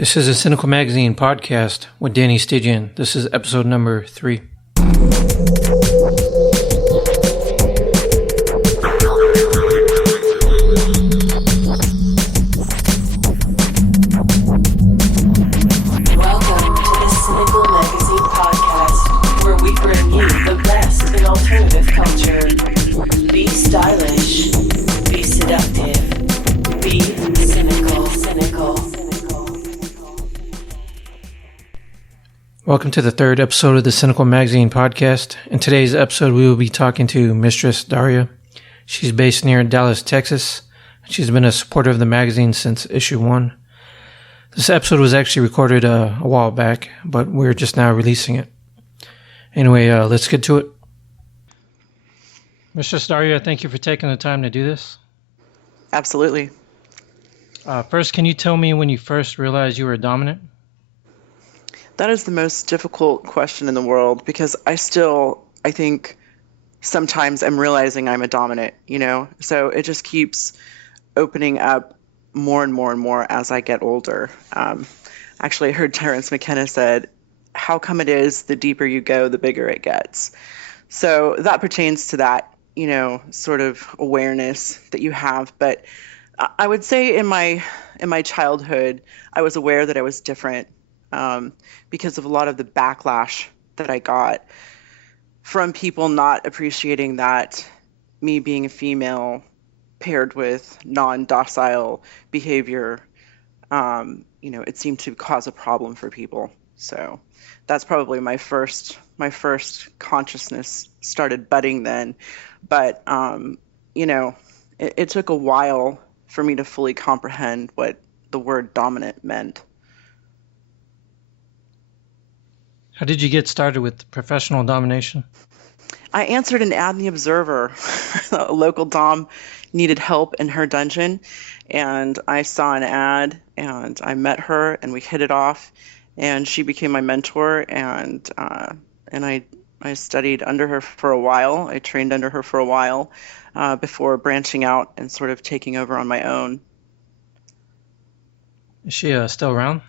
This is a Sinical Magazine podcast with Danny Stygion. This is episode number 3. Welcome to the Sinical Magazine podcast, where we bring you the best in alternative culture. Be stylish, be seductive, be cynical. Welcome to the third episode of the Sinical Magazine podcast. In today's episode, we will be talking to Mistress Daria. She's based near Dallas, Texas. She's been a supporter of the magazine since issue 1. This episode was actually recorded a while back, but we're just now releasing it. Anyway, let's get to it. Mistress Daria, thank you for taking the time to do this. Absolutely. First, can you tell me when you first realized you were dominant? That is the most difficult question in the world because I think sometimes I'm realizing I'm a dominant, So it just keeps opening up more and more and more as I get older. Actually, I heard Terence McKenna said, how come it is the deeper you go, the bigger it gets? So that pertains to that, sort of awareness that you have. But I would say in my childhood, I was aware that I was different. Because of a lot of the backlash that I got from people not appreciating that me being a female paired with non-docile behavior, it seemed to cause a problem for people. So that's probably my first consciousness started budding then. But, it took a while for me to fully comprehend what the word dominant meant. How did you get started with professional domination? I answered an ad in the Observer. A local dom needed help in her dungeon, and I saw an ad, and I met her, and we hit it off, and she became my mentor, and I studied under her for a while. I trained under her for a while before branching out and sort of taking over on my own. Is she still around?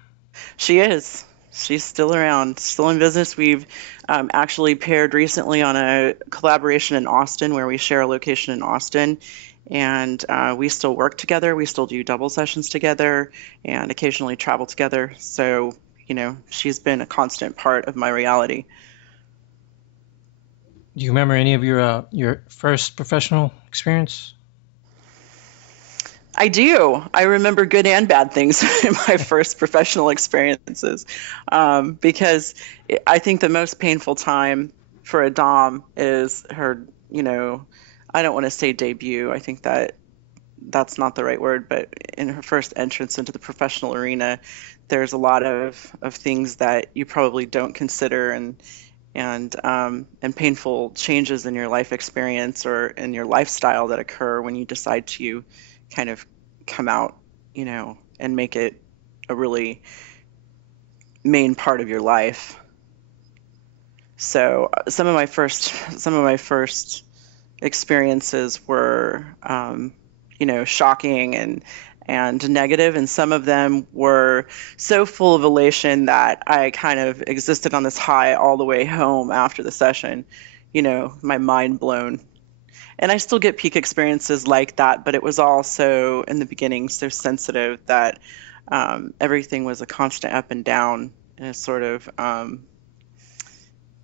She is. She's still around, still in business. We've actually paired recently on a collaboration in Austin where we share a location in Austin. And we still work together. We still do double sessions together and occasionally travel together. So, she's been a constant part of my reality. Do you remember any of your first professional experience? I do. I remember good and bad things in my first professional experiences because I think the most painful time for a dom is her, I don't want to say debut. I think that's not the right word, but in her first entrance into the professional arena, there's a lot of things that you probably don't consider and painful changes in your life experience or in your lifestyle that occur when you decide to kind of come out, and make it a really main part of your life. So some of my first experiences were, shocking and negative, and some of them were so full of elation that I kind of existed on this high all the way home after the session, my mind blown. And I still get peak experiences like that, but it was also in the beginning so sensitive that everything was a constant up and down and a sort of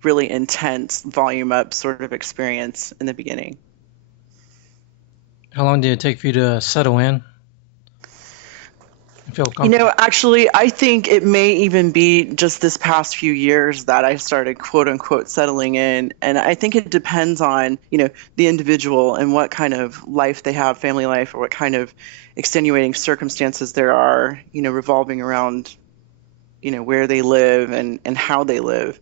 really intense volume up sort of experience in the beginning. How long did it take for you to settle in? Feel comfortable? Actually, I think it may even be just this past few years that I started quote unquote settling in. And I think it depends on, the individual and what kind of life they have, family life, or what kind of extenuating circumstances there are, revolving around, where they live and how they live.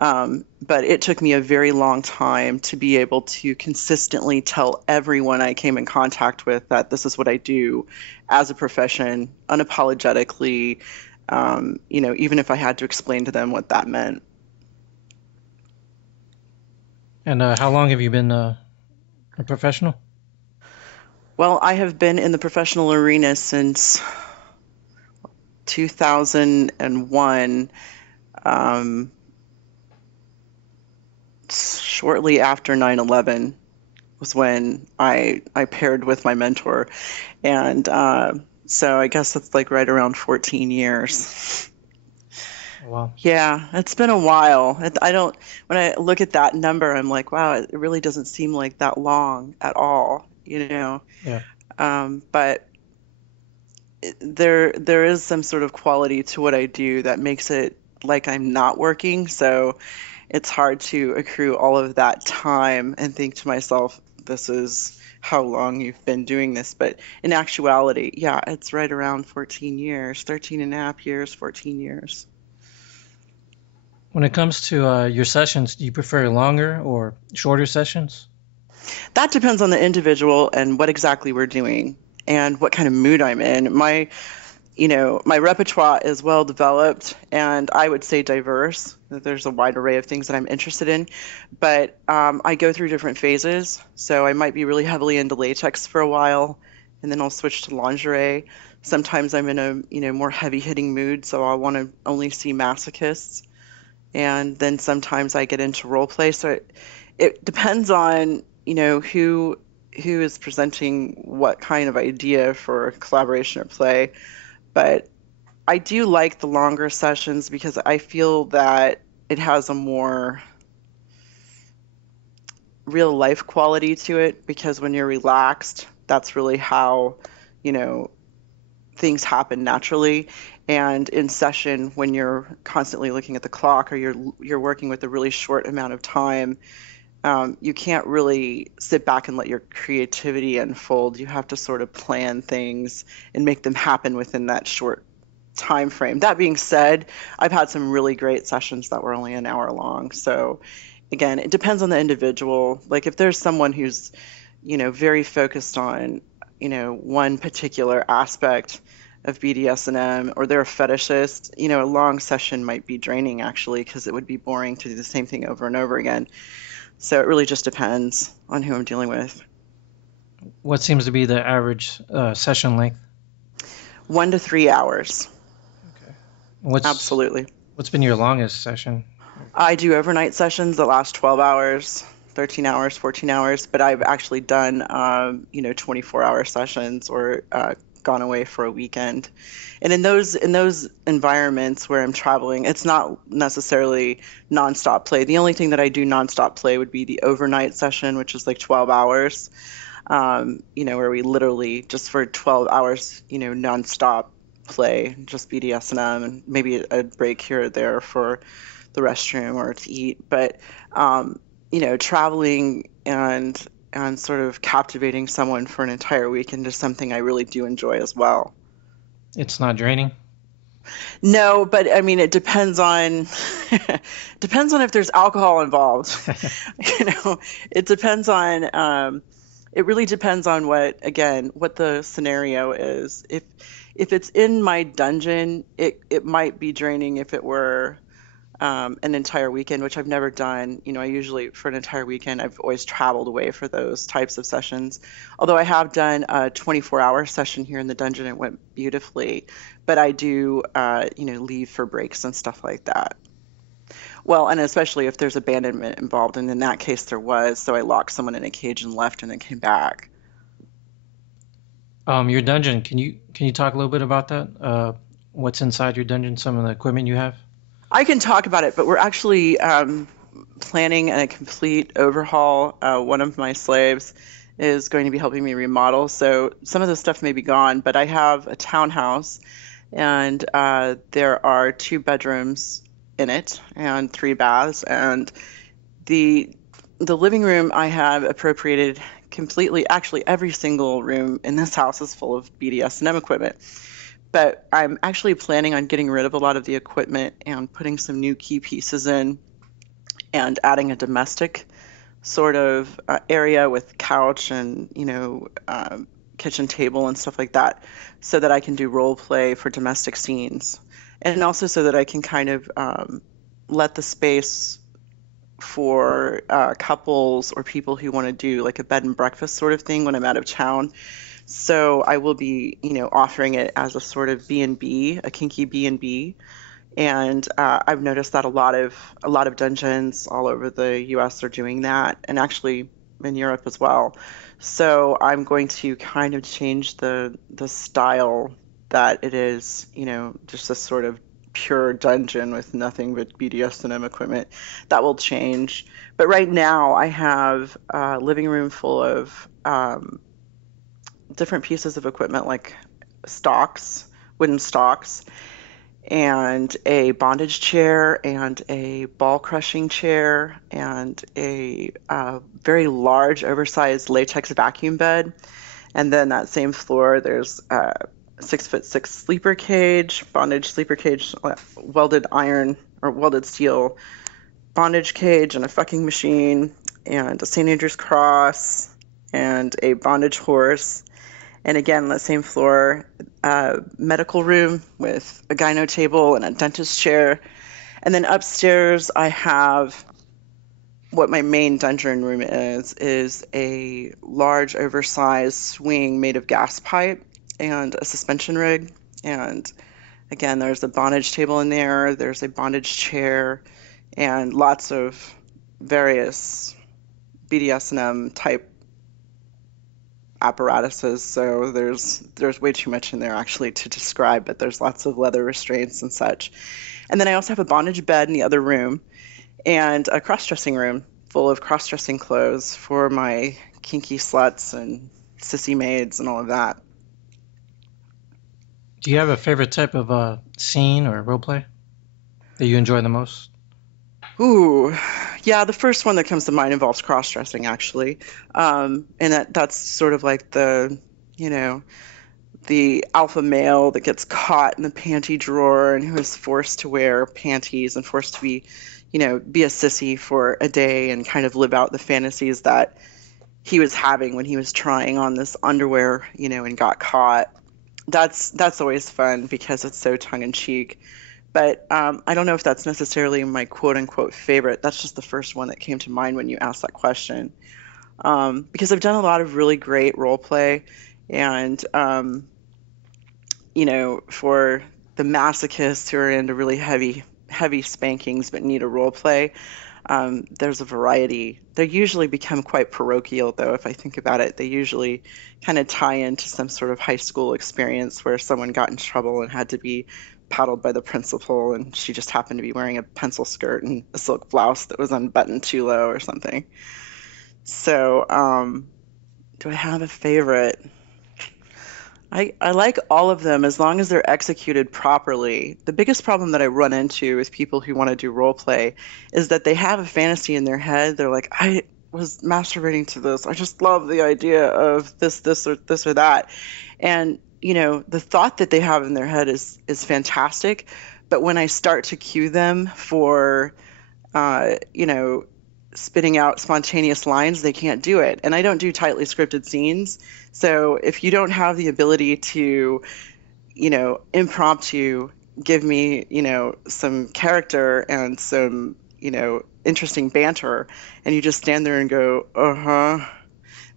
But it took me a very long time to be able to consistently tell everyone I came in contact with that this is what I do as a profession, unapologetically, even if I had to explain to them what that meant. And how long have you been a professional? Well, I have been in the professional arena since 2001, shortly after 9/11 was when I paired with my mentor. And so I guess it's like right around 14 years. Wow. Yeah, it's been a while. When I look at that number, I'm like, wow, it really doesn't seem like that long at all, you know. Yeah. But there is some sort of quality to what I do that makes it like I'm not working. So it's hard to accrue all of that time and think to myself, this is how long you've been doing this. But in actuality, yeah, it's right around 14 years, 13 and a half years, 14 years. When it comes to your sessions, do you prefer longer or shorter sessions? That depends on the individual and what exactly we're doing and what kind of mood I'm in. My repertoire is well developed and I would say diverse. There's a wide array of things that I'm interested in, but I go through different phases. So I might be really heavily into latex for a while, and then I'll switch to lingerie. Sometimes I'm in a more heavy hitting mood, so I want to only see masochists. And then sometimes I get into role play. So it depends on, who is presenting what kind of idea for collaboration or play. But I do like the longer sessions because I feel that it has a more real life quality to it, because when you're relaxed, that's really how, things happen naturally. And in session, when you're constantly looking at the clock or you're working with a really short amount of time, you can't really sit back and let your creativity unfold. You have to sort of plan things and make them happen within that short time frame. That being said, I've had some really great sessions that were only an hour long. So again, it depends on the individual. Like if there's someone who's, very focused on, one particular aspect of BDSM, or they're a fetishist, a long session might be draining actually, because it would be boring to do the same thing over and over again. So it really just depends on who I'm dealing with. What seems to be the average session length? 1 to 3 hours. Okay. Absolutely. What's been your longest session? I do overnight sessions that last 12 hours, 13 hours, 14 hours, but I've actually done, 24-hour sessions or gone away for a weekend. And in those environments where I'm traveling, it's not necessarily nonstop play. The only thing that I do nonstop play would be the overnight session, which is like 12 hours, where we literally just for 12 hours, nonstop play, just BDSM, and maybe a break here or there for the restroom or to eat. But, traveling and sort of captivating someone for an entire weekend is something I really do enjoy as well. It's not draining? No, but I mean, it depends on if there's alcohol involved. It depends on it really depends on what the scenario is. If it's in my dungeon, it might be draining if it were an entire weekend, which I've never done. I usually, for an entire weekend, I've always traveled away for those types of sessions. Although I have done a 24-hour session here in the dungeon, it went beautifully. But I do, leave for breaks and stuff like that. Well, and especially if there's abandonment involved, and in that case there was. So I locked someone in a cage and left, and then came back. Your dungeon, can you talk a little bit about that? What's inside your dungeon, some of the equipment you have? I can talk about it, but we're actually planning a complete overhaul. One of my slaves is going to be helping me remodel, so some of the stuff may be gone, but I have a townhouse, and there are 2 bedrooms in it and 3 baths, and the living room I have appropriated completely. Actually, every single room in this house is full of BDSM equipment. But I'm actually planning on getting rid of a lot of the equipment and putting some new key pieces in and adding a domestic sort of area with couch and, kitchen table and stuff like that, so that I can do role play for domestic scenes. And also so that I can kind of let the space for couples or people who want to do like a bed and breakfast sort of thing when I'm out of town, So I will be, offering it as a sort of B&B, a kinky B&B. And I've noticed that a lot of dungeons all over the U.S. are doing that, and actually in Europe as well. So I'm going to kind of change the style that it is, just a sort of pure dungeon with nothing but BDSM equipment. That will change. But right now I have a living room full of different pieces of equipment like stocks, wooden stocks, and a bondage chair and a ball crushing chair and a very large oversized latex vacuum bed. And then that same floor there's a 6'6" sleeper cage, bondage sleeper cage, welded iron or welded steel bondage cage, and a fucking machine, and a St. Andrew's cross, and a bondage horse. And again, on the same floor, medical room with a gyno table and a dentist chair. And then upstairs, I have what my main dungeon room is a large, oversized swing made of gas pipe and a suspension rig. And again, there's a bondage table in there. There's a bondage chair and lots of various BDSM type apparatuses. So there's way too much in there actually to describe, but there's lots of leather restraints and such. And then I also have a bondage bed in the other room and a cross-dressing room full of cross-dressing clothes for my kinky sluts and sissy maids and all of that. Do you have a favorite type of scene or roleplay that you enjoy the most? Ooh, yeah, the first one that comes to mind involves cross-dressing, actually. And that's sort of like the alpha male that gets caught in the panty drawer and who is forced to wear panties and forced to be a sissy for a day and kind of live out the fantasies that he was having when he was trying on this underwear, and got caught. That's always fun because it's so tongue-in-cheek. But I don't know if that's necessarily my quote-unquote favorite. That's just the first one that came to mind when you asked that question. Because I've done a lot of really great role play. And, for the masochists who are into really heavy spankings but need a role play, there's a variety. They usually become quite parochial, though, if I think about it. They usually kind of tie into some sort of high school experience where someone got in trouble and had to be paddled by the principal, and she just happened to be wearing a pencil skirt and a silk blouse that was unbuttoned too low or something. So, do I have a favorite? I like all of them as long as they're executed properly. The biggest problem that I run into with people who want to do role play is that they have a fantasy in their head. They're like, I was masturbating to this. I just love the idea of this or that. And the thought that they have in their head is fantastic, but when I start to cue them for, spitting out spontaneous lines, they can't do it. And I don't do tightly scripted scenes, so if you don't have the ability to, impromptu give me, some character and some, interesting banter, and you just stand there and go,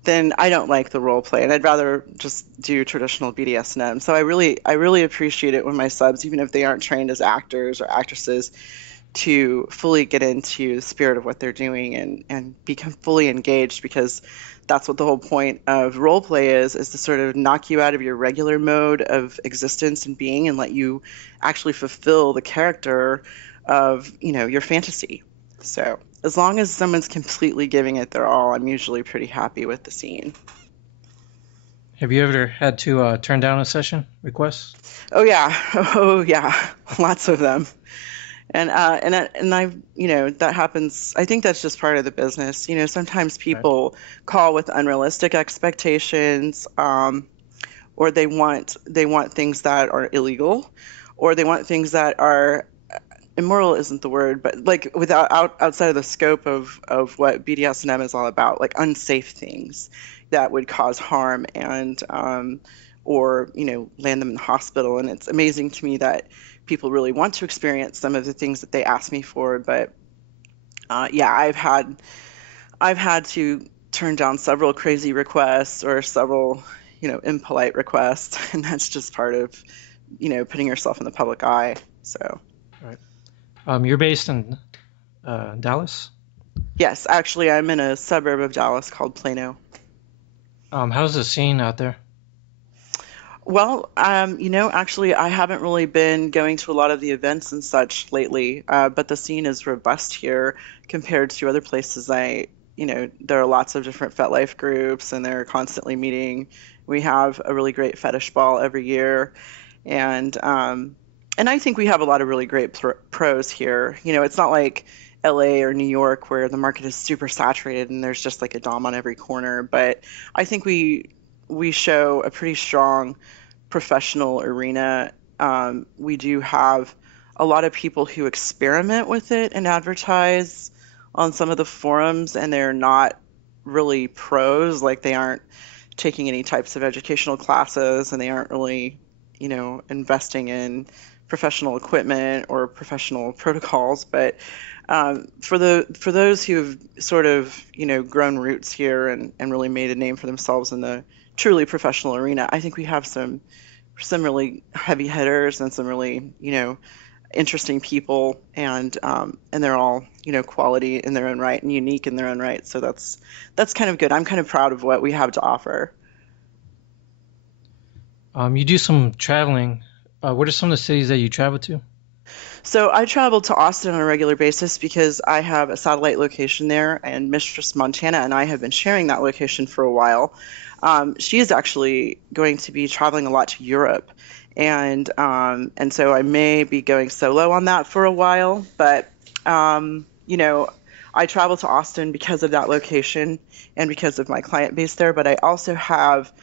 then I don't like the role play, and I'd rather just do traditional BDSM. So I really appreciate it when my subs, even if they aren't trained as actors or actresses, to fully get into the spirit of what they're doing and become fully engaged, because that's what the whole point of role play is to sort of knock you out of your regular mode of existence and being and let you actually fulfill the character of, your fantasy. So as long as someone's completely giving it their all, I'm usually pretty happy with the scene. Have you ever had to turn down a session request? Oh yeah, lots of them. And I've, that happens. I think that's just part of the business. Sometimes people call with unrealistic expectations, or they want things that are illegal, or they want things that are immoral isn't the word, but like outside of the scope of what BDSM is all about, like unsafe things that would cause harm and or land them in the hospital. And it's amazing to me that people really want to experience some of the things that they ask me for, but I've had to turn down several crazy requests or several impolite requests, and that's just part of, putting yourself in the public eye. So, Right. You're based in Dallas. yes, actually, I'm in a suburb of Dallas called Plano. How's the scene out there? Well, actually, I haven't really been going to a lot of the events and such lately, but the scene is robust here compared to other places. There are lots of different FetLife groups, and they're constantly meeting. We have a really great fetish ball every year, and I think we have a lot of really great pros here. It's not like LA or New York where the market is super saturated and there's just like a dom on every corner, but I think we show a pretty strong professional arena. We do have a lot of people who experiment with it and advertise on some of the forums, and they're not really pros. Like, they aren't taking any types of educational classes, and they aren't really, investing in professional equipment or professional protocols. But for those who've sort of grown roots here and really made a name for themselves in the truly professional arena, I think we have some really heavy hitters and some really interesting people, and they're all quality in their own right and unique in their own right. So that's kind of good. I'm kind of proud of what we have to offer. You do some traveling. What are some of the cities that you travel to? So I travel to Austin on a regular basis because I have a satellite location there, and Mistress Montana and I have been sharing that location for a while. She is actually going to be traveling a lot to Europe, and so I may be going solo on that for a while. But I travel to Austin because of that location and because of my client base there. But I also have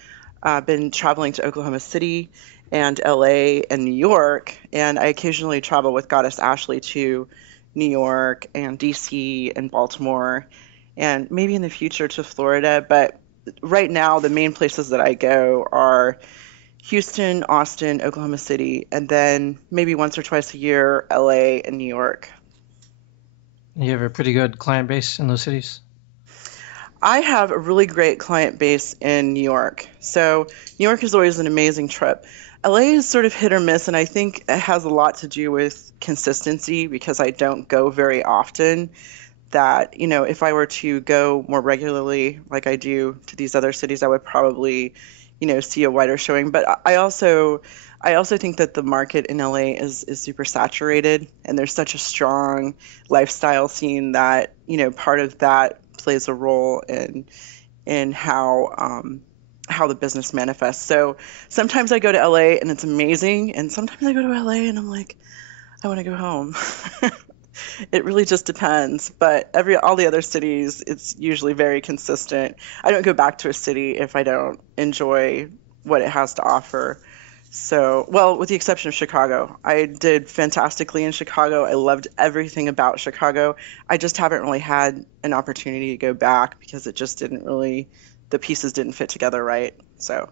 been traveling to Oklahoma City and LA and New York, and I occasionally travel with Goddess Ashley to New York and DC and Baltimore, and maybe in the future to Florida. But right now, the main places that I go are Houston, Austin, Oklahoma City, and then maybe once or twice a year, LA and New York. You have a pretty good client base in those cities? I have a really great client base in New York. So New York is always an amazing trip. LA is sort of hit or miss, and I think it has a lot to do with consistency because I don't go very often. That, if I were to go more regularly like I do to these other cities, I would probably, see a wider showing. But I also think that the market in LA is super saturated, and there's such a strong lifestyle scene that, part of that plays a role in how the business manifests. So sometimes I go to LA and it's amazing, and sometimes I go to LA and I'm like, I want to go home. It really just depends. But all the other cities, it's usually very consistent. I don't go back to a city if I don't enjoy what it has to offer. So, well, with the exception of Chicago. I did fantastically in Chicago. I loved everything about Chicago. I just haven't really had an opportunity to go back because it just the pieces didn't fit together right. So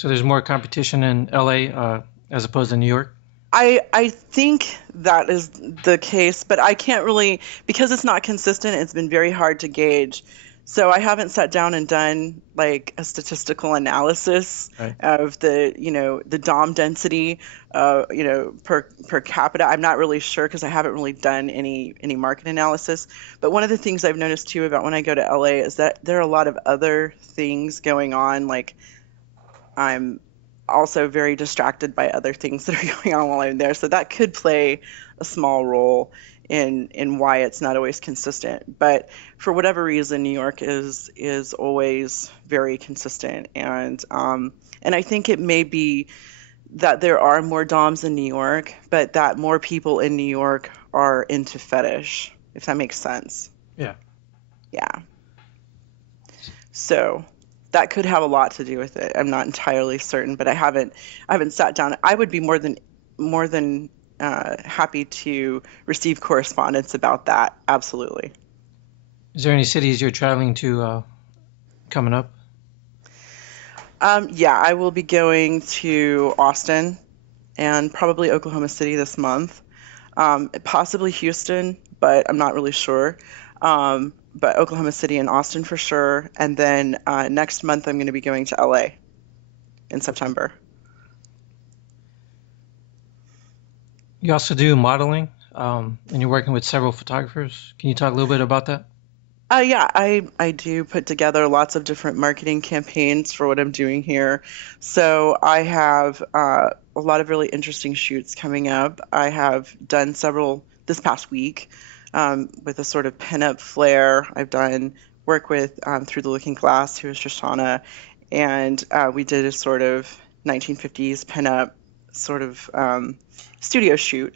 there's more competition in LA as opposed to New York? I think that is the case, but I can't really, because it's not consistent, it's been very hard to gauge. So I haven't sat down and done like a statistical analysis of the DOM density, per capita. I'm not really sure because I haven't really done any market analysis. But one of the things I've noticed too about when I go to LA is that there are a lot of other things going on. Like, I'm also very distracted by other things that are going on while I'm there. So that could play a small role in why it's not always consistent. But for whatever reason, New York is always very consistent. And I think it may be that there are more DOMs in New York, but that more people in New York are into fetish, if that makes sense. Yeah. Yeah. So that could have a lot to do with it. I'm not entirely certain, but I haven't sat down. I would be more than happy to receive correspondence about that. Absolutely. Is there any cities you're traveling to coming up? Yeah, I will be going to Austin and probably Oklahoma City this month. Possibly Houston, but I'm not really sure. But Oklahoma City and Austin for sure. And then next month I'm going to be going to LA. in September. You also do modeling, and you're working with several photographers. Can you talk a little bit about that? Yeah, I do put together lots of different marketing campaigns for what I'm doing here. So I have a lot of really interesting shoots coming up. I have done several this past week with a sort of pinup flair. I've done work with Through the Looking Glass, who is Shoshana, and we did a sort of 1950s pinup sort of studio shoot.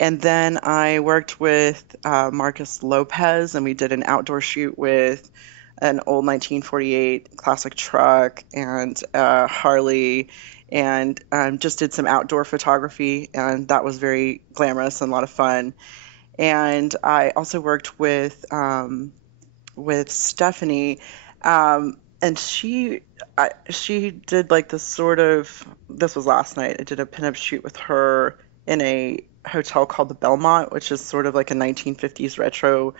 And then I worked with Marcus Lopez, and we did an outdoor shoot with an old 1948 classic truck and Harley, and just did some outdoor photography, and that was very glamorous and a lot of fun. And I also worked with Stephanie, and she did like this sort of, this was last night. I did a pinup shoot with her in a hotel called the Belmont, which is sort of like a 1950s retro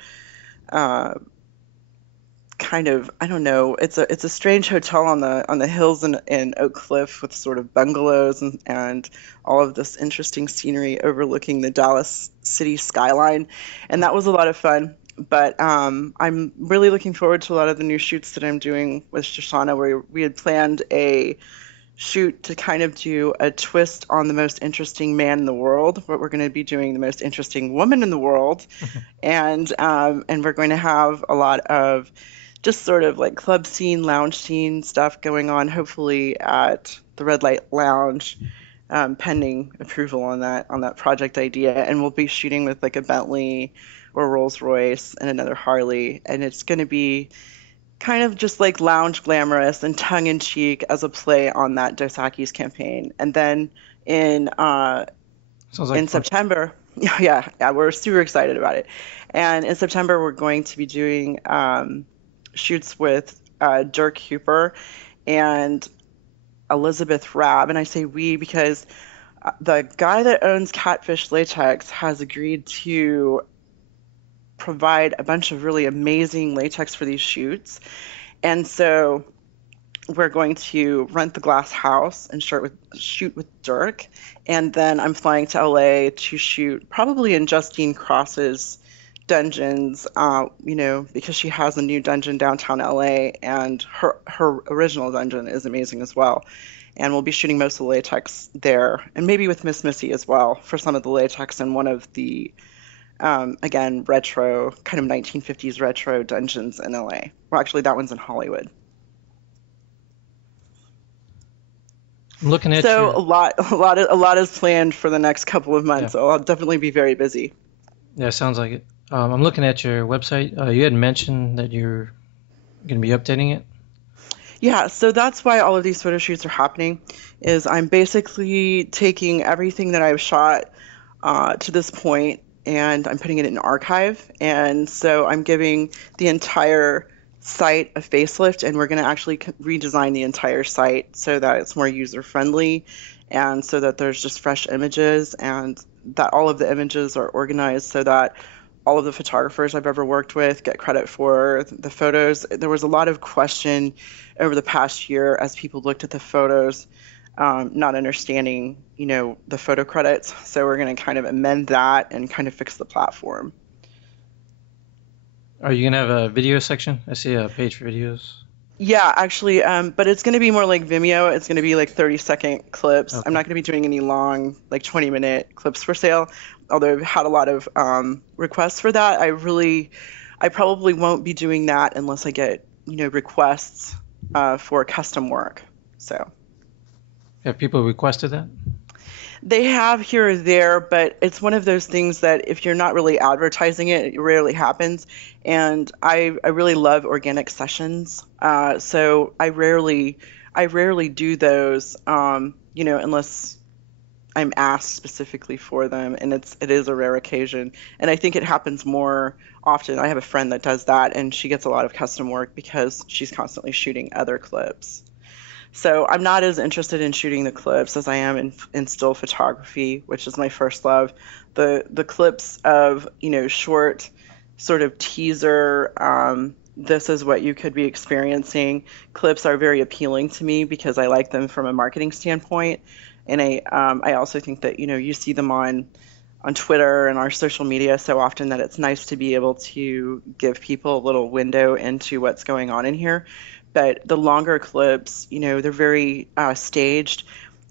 kind of, I don't know. It's a strange hotel on the hills in Oak Cliff with sort of bungalows and all of this interesting scenery overlooking the Dallas city skyline, and that was a lot of fun. But I'm really looking forward to a lot of the new shoots that I'm doing with Shoshana, where we had planned a shoot to kind of do a twist on the most interesting man in the world, but we're going to be doing the most interesting woman in the world. And we're going to have a lot of just sort of like club scene, lounge scene stuff going on, hopefully at the Red Light Lounge, pending approval on that project idea. And we'll be shooting with like a Bentley or Rolls Royce and another Harley, and it's going to be kind of just like lounge glamorous and tongue-in-cheek as a play on that Dos Equis campaign. And then in September, yeah, we're super excited about it. And in September, we're going to be doing shoots with Dirk Hooper and Elizabeth Rabb. And I say we because the guy that owns Catfish Latex has agreed to provide a bunch of really amazing latex for these shoots. And so we're going to rent the glass house and shoot with Dirk. And then I'm flying to LA to shoot probably in Justine Cross's dungeons, because she has a new dungeon downtown LA, and her original dungeon is amazing as well. And we'll be shooting most of the latex there, and maybe with Miss Missy as well for some of the latex in one of the again, retro, kind of 1950s retro dungeons in LA. Well, actually, that one's in Hollywood. I'm looking at a lot is planned for the next couple of months. Yeah. So I'll definitely be very busy. Yeah, sounds like it. I'm looking at your website. You had mentioned that you're going to be updating it. Yeah, so that's why all of these photo shoots are happening. Is I'm basically taking everything that I've shot to this point, and I'm putting it in an archive. And so I'm giving the entire site a facelift, and we're going to actually redesign the entire site so that it's more user-friendly, and so that there's just fresh images, and that all of the images are organized so that all of the photographers I've ever worked with get credit for the photos. There was a lot of question over the past year as people looked at the photos, not understanding, the photo credits. So we're going to kind of amend that and kind of fix the platform. Are you going to have a video section? I see a page for videos. Yeah, actually, but it's going to be more like Vimeo. It's going to be like 30-second clips. Okay. I'm not going to be doing any long, like 20-minute clips for sale, although I've had a lot of requests for that. I probably won't be doing that unless I get, requests for custom work. So. Have people requested that? They have here or there, but it's one of those things that if you're not really advertising it, it rarely happens. And I really love organic sessions. So I rarely do those, unless I'm asked specifically for them, and it is a rare occasion. And I think it happens more often. I have a friend that does that, and she gets a lot of custom work because she's constantly shooting other clips. So I'm not as interested in shooting the clips as I am in still photography, which is my first love. The clips of, short sort of teaser this is what you could be experiencing. Clips are very appealing to me because I like them from a marketing standpoint, and I also think that you see them on Twitter and our social media so often that it's nice to be able to give people a little window into what's going on in here. But the longer clips, they're very staged.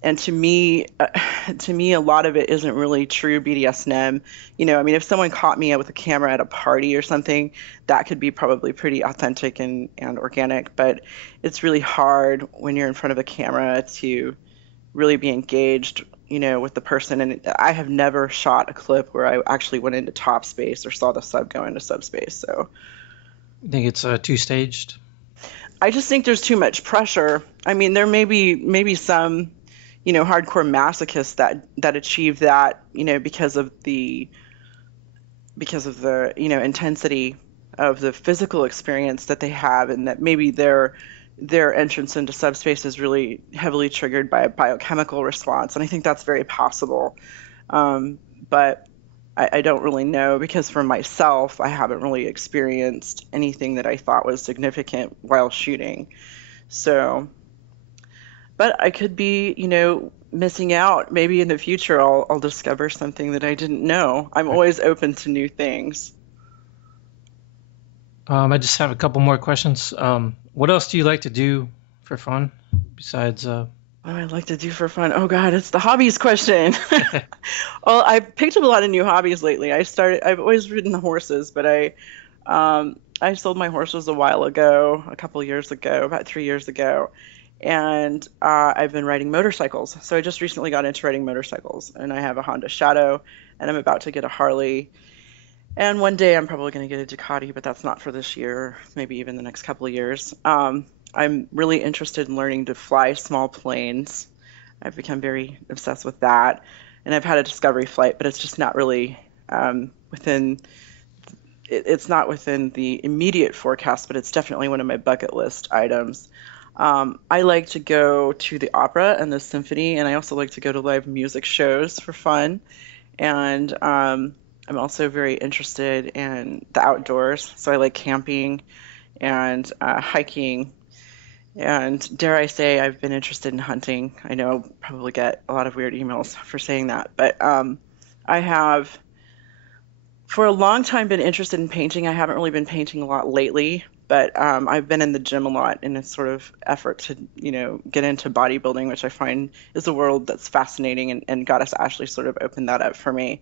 And to me, a lot of it isn't really true BDSM. I mean, if someone caught me with a camera at a party or something, that could be probably pretty authentic and organic. But it's really hard when you're in front of a camera to really be engaged, with the person. And I have never shot a clip where I actually went into top space or saw the sub go into subspace. So You think it's too staged? I just think there's too much pressure. I mean, there may be maybe some hardcore masochists that achieve that, because of the intensity of the physical experience that they have, and that maybe their entrance into subspace is really heavily triggered by a biochemical response, and I think that's very possible. But I don't really know, because for myself, I haven't really experienced anything that I thought was significant while shooting. So. But I could be, missing out. Maybe in the future I'll discover something that I didn't know. I'm always open to new things. I just have a couple more questions. What else do you like to do for fun besides? What do I like to do for fun? Oh God, it's the hobbies question. Well, I've picked up a lot of new hobbies lately. I've always ridden horses, but I sold my horses a while ago, a couple years ago, about 3 years ago. And I've been riding motorcycles. So I just recently got into riding motorcycles, and I have a Honda Shadow, and I'm about to get a Harley. And one day I'm probably going to get a Ducati, but that's not for this year, maybe even the next couple of years. I'm really interested in learning to fly small planes. I've become very obsessed with that. And I've had a discovery flight, but it's just not really it's not within the immediate forecast, but it's definitely one of my bucket list items. I like to go to the opera and the symphony, and I also like to go to live music shows for fun. And I'm also very interested in the outdoors, so I like camping and hiking. And dare I say, I've been interested in hunting. I know I'll probably get a lot of weird emails for saying that, but I have, for a long time, been interested in painting. I haven't really been painting a lot lately. But I've been in the gym a lot in a sort of effort to, get into bodybuilding, which I find is a world that's fascinating, and Goddess Ashley sort of opened that up for me.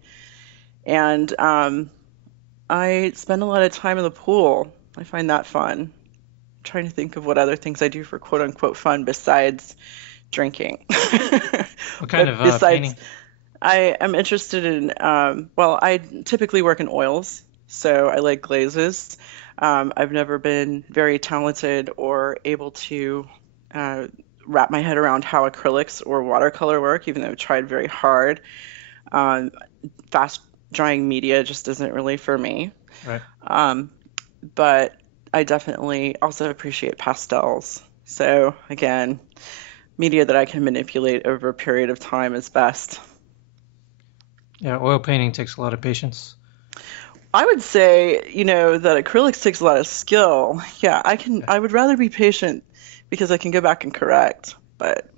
And I spend a lot of time in the pool. I find that fun. I'm trying to think of what other things I do for quote unquote fun besides drinking. What kind of painting? I am interested in, I typically work in oils, so I like glazes. I've never been very talented or able to wrap my head around how acrylics or watercolor work, even though I've tried very hard. Fast drying media just isn't really for me. Right. But I definitely also appreciate pastels. So again, media that I can manipulate over a period of time is best. Yeah, oil painting takes a lot of patience. I would say, that acrylics takes a lot of skill. Yeah, I would rather be patient because I can go back and correct, but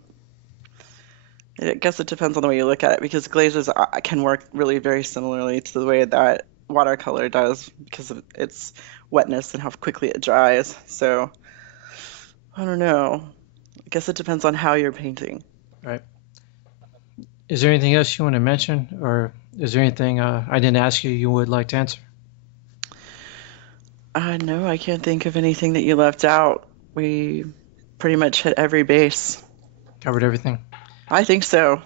I guess it depends on the way you look at it, because glazes can work really very similarly to the way that watercolor does because of its wetness and how quickly it dries. So I don't know. I guess it depends on how you're painting. Right. Is there anything else you want to mention, or is there anything I didn't ask you would like to answer? No, I can't think of anything that you left out. We pretty much hit every base. Covered everything? I think so.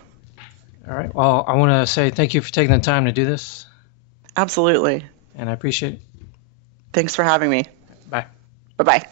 All right. Well, I want to say thank you for taking the time to do this. Absolutely. And I appreciate it. Thanks for having me. Bye. Bye-bye.